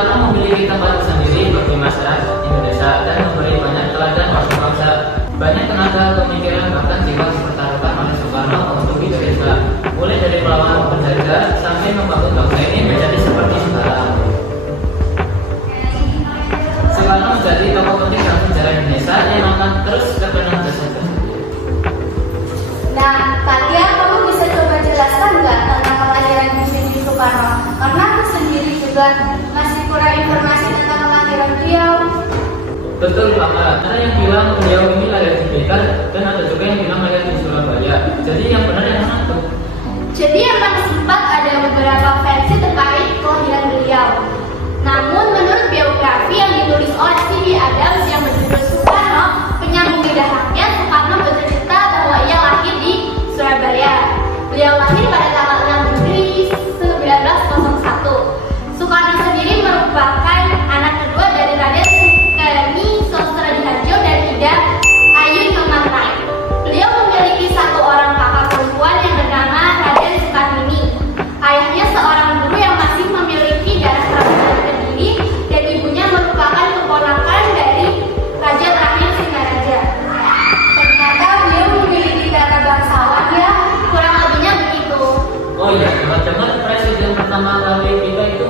Soekarno memiliki tempat sendiri bagi masyarakat Indonesia dan memberi banyak teladan bagi bangsa. Banyak tenaga, pemikiran, bahkan jiwa dipertaruhkan oleh Soekarno untuk Indonesia, mulai dari melawan penjajah sampai membangun bangsa ini menjadi seperti sekarang. Soekarno menjadi tokoh penting dalam sejarah Indonesia yang akan terus terkenang jasa-jasa. Nah, Katia, kamu bisa coba jelaskan nggak tentang kelahiran Budi Soekarno? Karena aku sendiri juga masih kurang informasi tentang kelahiran beliau. Betul banget, ada yang bilang beliau ini lahir di Blitar dan ada juga yang bilang lahir di Surabaya. Jadi yang benar yang mana tuh? Jadi emang sempat ada beberapa versi terkait kelahiran beliau. Namun menurut biografi yang ditulis oleh C.D. Adams yang berjudul Soekarno, Penyambung Lidah Rakyat, Soekarno bercerita bahwa ia lahir di Surabaya. Beliau lahir pada tanggal 6 Juli 1901. Soekarno sendiri merupakan anak kedua dari Raden Sukarni Sosrodihardjo dan Ida Ayu Kemangrai. Beliau memiliki satu orang kakak perempuan yang bernama Raden Sukarnini. Ayahnya seorang guru yang masih memiliki darah Pramudia Kediri dan ibunya merupakan keponakan dari Raja terakhir Singaraja. Ternyata beliau memiliki darah bangsawan ya, kurang lebihnya begitu. Oh iya, teman-teman, presiden pertama kali kita itu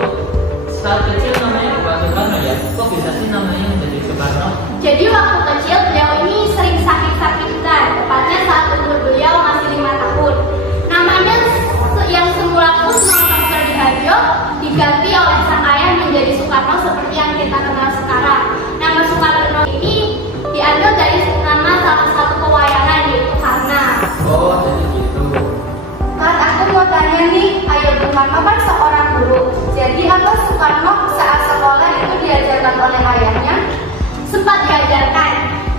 saat kecil namanya bukan Soekarno ya? Kok bisa sih namanya menjadi Soekarno? Jadi waktu kecil beliau ini sering sakit-sakitan, tepatnya saat umur beliau masih 5 tahun. Namanya yang semula Kusno Sosrodihardjo diganti oleh sang ayah menjadi Soekarno seperti yang kita kenal sekarang. Nama Soekarno ini diambil dari nama salah satu pewayangan yaitu Karna. Oh, jadi gitu. Kan aku mau tanya nih, ayah Bung Karno kan seorang guru. Jadi apa Soekarno saat sekolah itu diajarkan oleh ayahnya? Sempat diajarkan.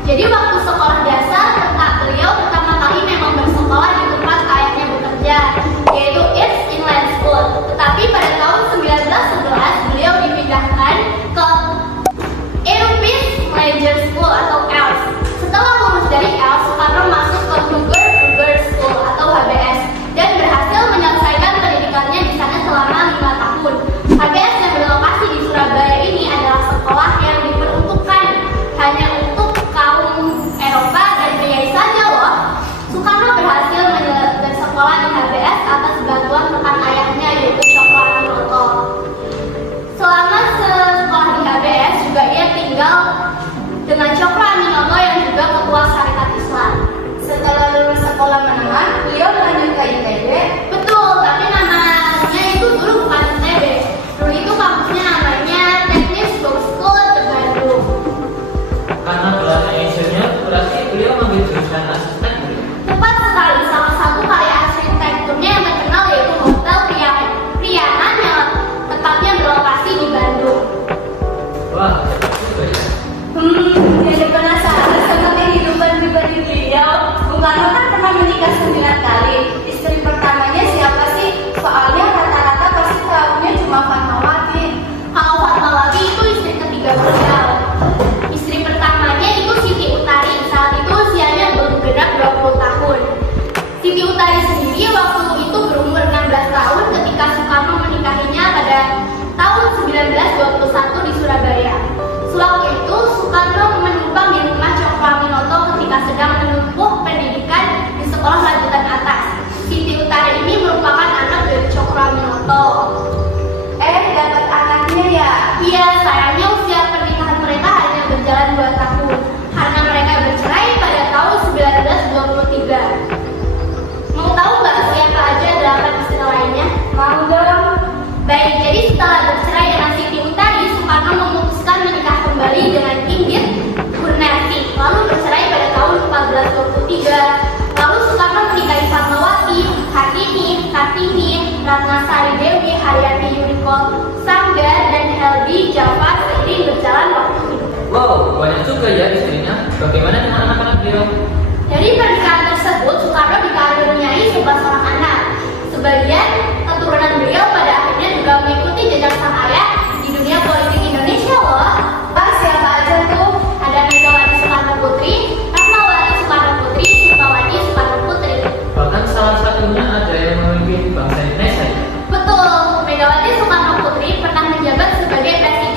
Jadi waktu sekolah dasar, beliau pertama kali memang bersekolah di tempat ayahnya bekerja, yaitu East Inland School. Tetapi pada tahun 1911 beliau dipindahkan ke European Leisure School atau ELS. Setelah lulus dari ELS, Soekarno masuk ke Hooger School atau HBS dan berhasil menyelesaikan pendidikannya di sana selama 5 tahun. HBS yang berlokasi di Surabaya ini adalah sekolah yang diperuntukkan hanya untuk kaum Eropa dan priai saja loh. Soekarno berhasil bersekolah di HBS atas bantuan rekan ayahnya yaitu Cokroaminoto. Selama sekolah di HBS juga ia tinggal dengan Cokroaminoto yang juga ketua Sarekat Islam. Setelah lulus sekolah menengah, beliau lanjut ke ITB. Betul, tapi namanya itu dulu bukan ITB. Dulu itu kampusnya namanya Teknik School di Bandung. Karena gelarnya insinyur, berarti beliau mengambil jurusan arsitek. Tepat sekali, salah satu karya arsitekturnya yang terkenal yaitu Hotel Priangan yang tepatnya berlokasi di Bandung. Wah, cepat juga ya. Jadi penasaran sama kehidupan pribadi beliau. Bung Karno kan pernah menikah 9 kali. Istri pertamanya siapa sih? Soalnya rata-rata pasti tahunya cuma Fatmawati. Kalau Fatmawati itu istri ketiga beliau. Istri pertamanya itu Siti Utari. Saat itu usianya belum genap 20 tahun. Siti Utari sendiri waktu itu berumur 16 tahun ketika Soekarno menikahinya pada tahun 1921 di Surabaya. Sewaktu itu Soekarno menumpang di rumah Cokroaminoto ketika sedang menempuh pendidikan di sekolah lanjutan atas. Siti Utari ini merupakan anak dari Cokroaminoto. Dapat anaknya ya? Iya, sayangnya usia pernikahan mereka hanya berjalan 2 tahun karena mereka bercerai pada tahun 1923. Mau tahu nggak siapa aja 8 istri lainnya? Mau dong. Baik, jadi setelah bercerai dengan Siti Utari, Soekarno memutuskan menikah kembali dengan Inggit Kurniasih, lalu bercerai pada tahun 1423. Lalu Soekarno menikahi Fatmawati, Kartini, Ratnasari Dewi, Haryati Yuriko Sanggar, dan Heldi Jafar seiring berjalan waktu hidup. Wow, banyak juga ya istrinya. Bagaimana dengan anak-anak beliau? Dari pernikahan tersebut, Soekarno dikaruniai 11 orang anak. Sebagian keturunan beliau pada akhirnya juga mengikuti jejak sang ayah di dunia politik Indonesia loh. Siapa aja tuh? Ada Megawati Soekarno Putri, Ratnawati Soekarno Putri, Sukmawati Soekarno Putri. Bahkan salah satunya ada yang memimpin bangsa Indonesia. Betul, Megawati Soekarno Putri pernah menjabat sebagai presiden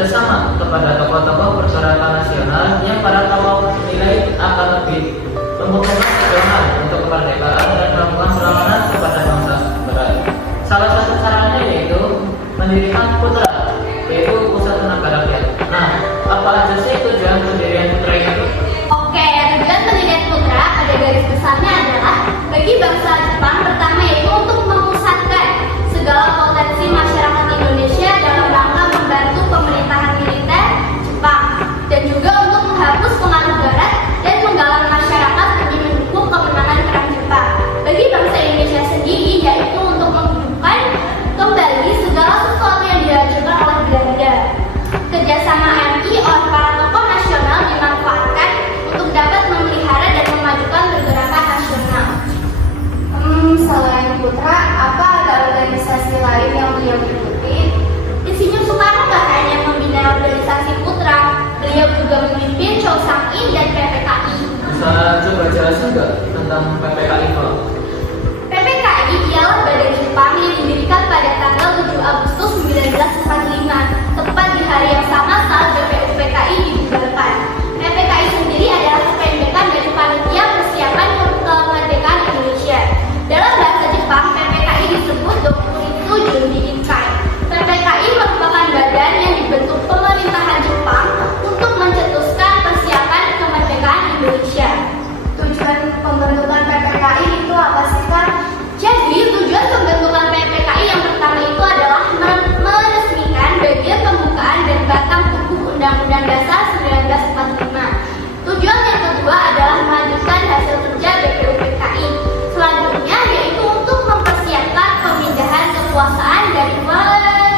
kerjasama kepada tokoh-tokoh perseratan nasional yang pada tahun menilai akan lebih membutuhkan perjuangan untuk kemerdekaan dan melakukan perlawanan kepada bangsa berat. Salah satu caranya yaitu mendirikan Putra, yaitu Pusat Tenaga Rakyat. Nah, apa aja sih tujuan pendirian Putra itu? Oke, tujuan pendirian Putra pada garis besarnya adalah bagi bangsa Jepang pertama yaitu untuk memusatkan segala potensi masyarakat Indonesia dalam rangka membantu pemerintahan militer Jepang dan juga untuk menghapus pengaruh Barat dan menggalang masyarakat demi mendukung kemenangan perang Jepang. Bagi bangsa Indonesia sendiri yaitu untuk menghidupkan kembali segala sesuatu yang dihancurkan oleh Belanda. Kerjasama RI oleh para tokoh nasional dimanfaatkan untuk dapat memelihara dan memajukan pergerakan nasional. Selain Putra, apa ada organisasi lain yang beliau ikuti? Insinyur Soekarno tak hanya membina organisasi Putra, beliau juga memimpin Chow Sang-in dan PPKI. Bisa coba jelasin nggak tentang PPKI, Pak? PPKI ialah badan Jepang yang didirikan pada tanggal 7 Agustus 1945, tepat di hari yang sama saat BPUPKI dibubarkan. PPKI sendiri adalah kependekan dari Panitia Persiapan Kemerdekaan Indonesia. Dalam bahasa Jepang, PPKI disebut Dokuritsu Jundi Inkai. PPKI merupakan badan yang dibentuk pemerintahan Jepang untuk mencetuskan persiapan kemerdekaan Indonesia. Tujuan pembentukan PPKI itu apa sih, Kak? Jadi, tujuan pembentukan PPKI yang pertama itu adalah meresmikan bagian pembukaan dan batang tubuh Undang-Undang Dasar 1945. Tujuan yang kedua adalah melanjutkan hasil kerja BPUPKI. Selanjutnya yaitu untuk mempersiapkan pemindahan kekuasaan dari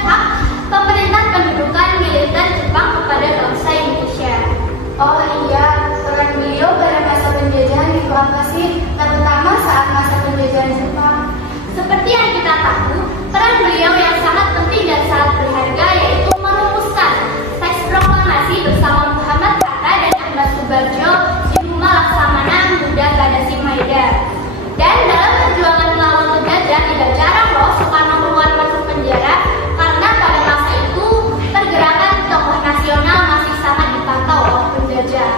hak pemerintah pendudukan militer Jepang kepada bangsa Indonesia. Oh iya, peran beliau pada masa penjajahan itu apa sih? Terutama saat masa penjajahan Jepang. Seperti yang kita tahu, peran beliau yang sangat penting dan sangat berharga yaitu merumuskan teks proklamasi bersama Muhammad Hatta dan Ahmad Subarjo di Rumah Laksamana Muda Gadasi Maeda. Dan dalam perjuangan melawan penjajah tidak jarang loh Soekarno keluar masuk penjara karena pada masa itu pergerakan tokoh nasional masih sangat dipantau oleh penjajah.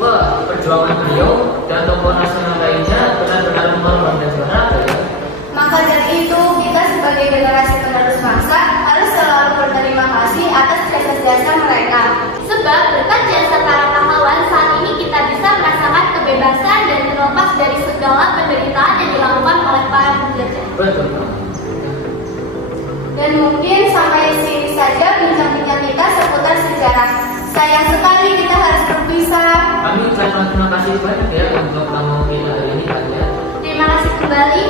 Wah, perjuangan beliau dan tokoh nasional lainnya benar-benar mengorbankan masyarakat ya. Maka dari itu, kita sebagai generasi penerus bangsa harus selalu berterima kasih atas jasa-jasa mereka. Sebab berkat jasa para pahlawan saat ini kita bisa merasakan kebebasan dan terlepas dari segala penderitaan yang dilakukan oleh para penjajah. Betul, Pak. Dan mungkin sampai sini saja bincang-bincang kita seputar sejarah. Sayang sekali kita harus berpisah. Kami ucapkan terima kasih banyak ya untuk tamu kita hari ini, Pak ya. Terima kasih kembali.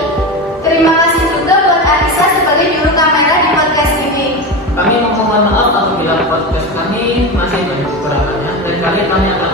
Terima kasih juga buat Arisa sebagai juru kamera di podcast ini. Kami mohon maaf apabila podcast kami masih banyak kekurangannya dan kami akan